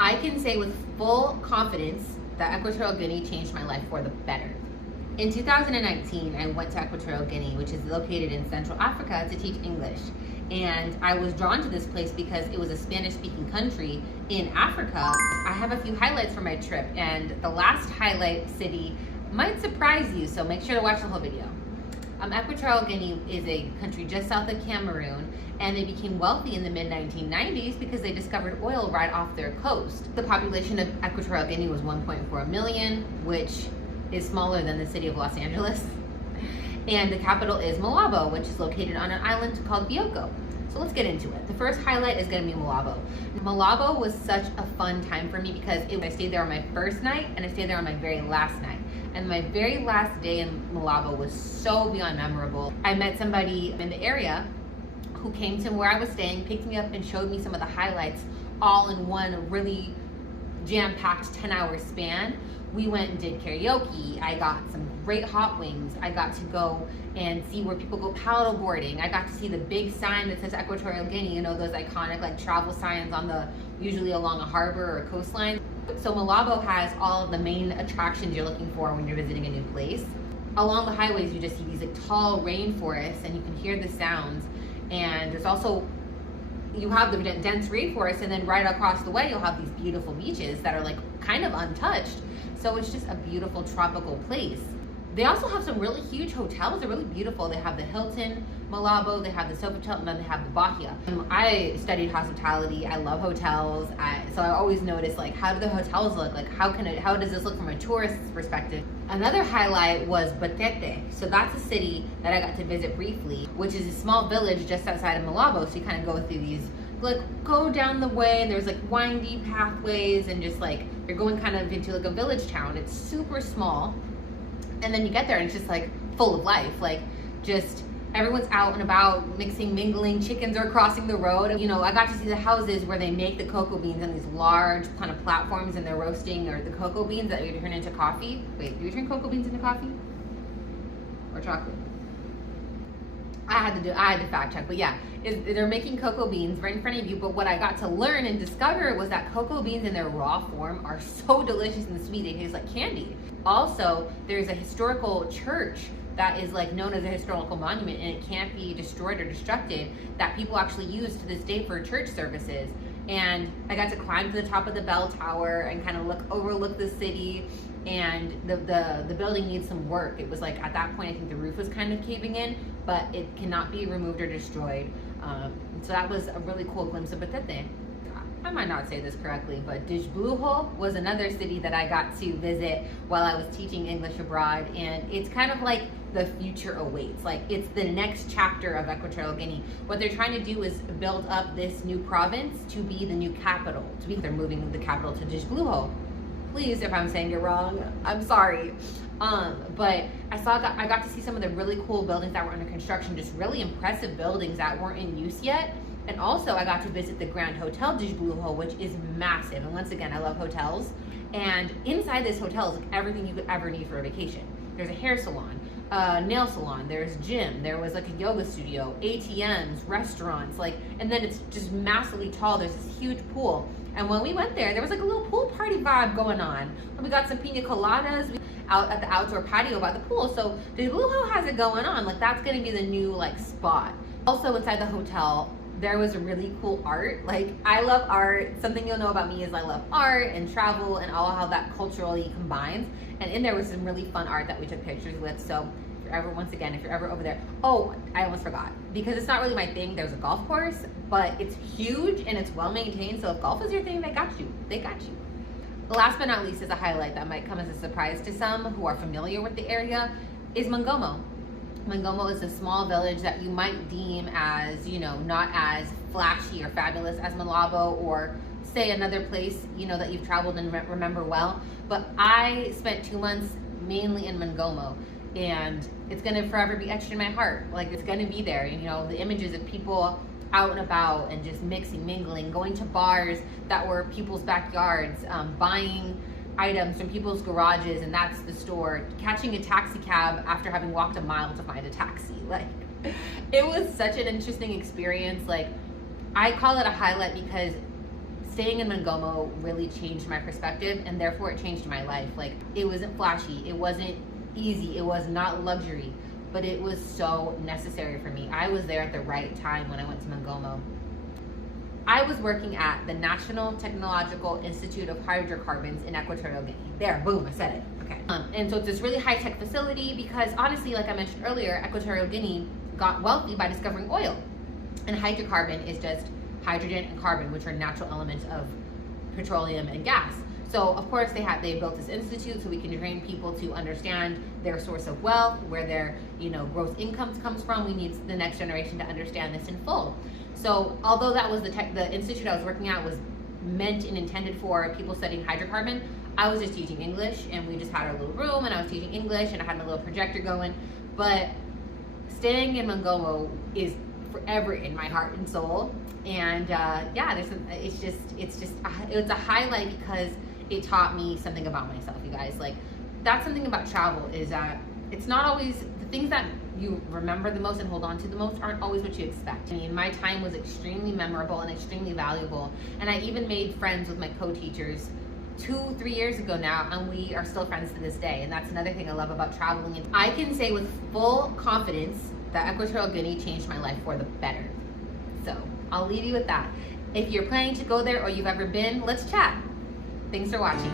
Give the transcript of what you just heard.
I can say with full confidence that Equatorial Guinea changed my life for the better. In 2019, I went to Equatorial Guinea, which is located in Central Africa, to teach English. And I was drawn to this place because it was a Spanish-speaking country in Africa. I have a few highlights from my trip, and the last highlight city might surprise you, so make sure to watch the whole video. Equatorial Guinea is a country just south of Cameroon, and they became wealthy in the mid-1990s because they discovered oil right off their coast. The population of Equatorial Guinea was 1.4 million, which is smaller than the city of Los Angeles. And the capital is Malabo, which is located on an island called Bioko. So let's get into it. The first highlight is going to be Malabo. Malabo was such a fun time for me because I stayed there on my first night and I stayed there on my very last night. And my very last day in Malabo was so beyond memorable. I met somebody in the area who came to where I was staying, picked me up and showed me some of the highlights all in one really jam-packed 10-hour span. We went and did karaoke. I got some great hot wings. I got to go and see where people go paddle boarding. I got to see the big sign that says Equatorial Guinea, you know, those iconic like travel signs on usually along a harbor or a coastline. So Malabo has all of the main attractions you're looking for when you're visiting a new place. Along the highways, you just see these like tall rainforests and you can hear the sounds. And there's also, you have the dense rainforest, and then right across the way, you'll have these beautiful beaches that are like kind of untouched. So it's just a beautiful tropical place. They also have some really huge hotels. They're really beautiful. They have the Hilton Malabo, they have the Sofitel, and then they have the Bahia. I studied hospitality. I love hotels. So I always notice like, how do the hotels look? Like how does this look from a tourist's perspective? Another highlight was Batete. So that's a city that I got to visit briefly, which is a small village just outside of Malabo. So you kind of go through these, like go down the way and there's like windy pathways and just like, you're going kind of into like a village town. It's super small. And then you get there and it's just like full of life. Like just everyone's out and about, mixing, mingling, chickens are crossing the road. You know, I got to see the houses where they make the cocoa beans on these large kind of platforms and they're roasting or the cocoa beans that you turn into coffee. Wait, do you turn cocoa beans into coffee? Or chocolate? I had to fact check, but yeah, they're making cocoa beans right in front of you. But what I got to learn and discover was that cocoa beans in their raw form are so delicious and sweet, they taste like candy. Also, there's a historical church that is like known as a historical monument and it can't be destroyed or destructed, that people actually use to this day for church services. And I got to climb to the top of the bell tower and kind of overlook the city. And the building needs some work. It was like at that point I think the roof was kind of caving in, but it cannot be removed or destroyed. So that was a really cool glimpse of Batete. I might not say this correctly, but Dijbloho was another city that I got to visit while I was teaching English abroad, and it's kind of like the future awaits. Like it's the next chapter of Equatorial Guinea. What they're trying to do is build up this new province to be the new capital. They're moving the capital to Dijbloho. Please, if I'm saying it wrong, I'm sorry. But I got to see some of the really cool buildings that were under construction, just really impressive buildings that weren't in use yet. And also I got to visit the Grand Hotel Dijbloho, which is massive. And once again, I love hotels. And inside this hotel is like everything you could ever need for a vacation. There's a hair salon, a nail salon, there's gym, there was like a yoga studio, ATMs, restaurants, and then it's just massively tall. There's this huge pool. And when we went there was like a little pool party vibe going on. And we got some pina coladas out at the outdoor patio by the pool. So Despujo has it going on. Like that's gonna be the new spot. Also inside the hotel, there was really cool art. Like I love art. Something you'll know about me is I love art and travel and all how that culturally combines. And in there was some really fun art that we took pictures with. So if you're ever over there. Oh, I almost forgot. Because it's not really my thing, there's a golf course, but it's huge and it's well maintained. So if golf is your thing, they got you. They got you. Last but not least is a highlight that might come as a surprise to some who are familiar with the area is Mongomo. Mongomo is a small village that you might deem as, not as flashy or fabulous as Malabo or say another place, that you've traveled and remember well. But I spent 2 months mainly in Mongomo, and it's gonna forever be etched in my heart. Like it's gonna be there, the images of people out and about and just mixing, mingling, going to bars that were people's backyards, buying items from people's garages, and that's the store, catching a taxi cab after having walked a mile to find a taxi. It was such an interesting experience. I call it a highlight because staying in Mongomo really changed my perspective, and therefore it changed my life. Like, it wasn't flashy, it wasn't easy, it was not luxury, but it was so necessary for me. I was there at the right time when I went to Mongomo. I was working at the National Technological Institute of Hydrocarbons in Equatorial Guinea. There, boom, I said it. Okay. And so it's this really high-tech facility because, honestly, like I mentioned earlier, Equatorial Guinea got wealthy by discovering oil. And hydrocarbon is just hydrogen and carbon, which are natural elements of petroleum and gas. So of course they built this institute so we can train people to understand their source of wealth, where their gross income comes from. We need the next generation to understand this in full. So although that was the institute I was working at was meant and intended for people studying hydrocarbon, I was just teaching English, and we just had our little room, and I was teaching English, and I had my little projector going. But staying in Mongomo is forever in my heart and soul. And it's a highlight because it taught me something about myself, you guys. Like, that's something about travel, is that it's not always the things that you remember the most and hold on to the most aren't always what you expect. I mean, my time was extremely memorable and extremely valuable, and I even made friends with my co-teachers 2-3 years ago now, and we are still friends to this day. And that's another thing I love about traveling. And I can say with full confidence that Equatorial Guinea changed my life for the better. So I'll leave you with that. If you're planning to go there or you've ever been, let's chat. Thanks for watching.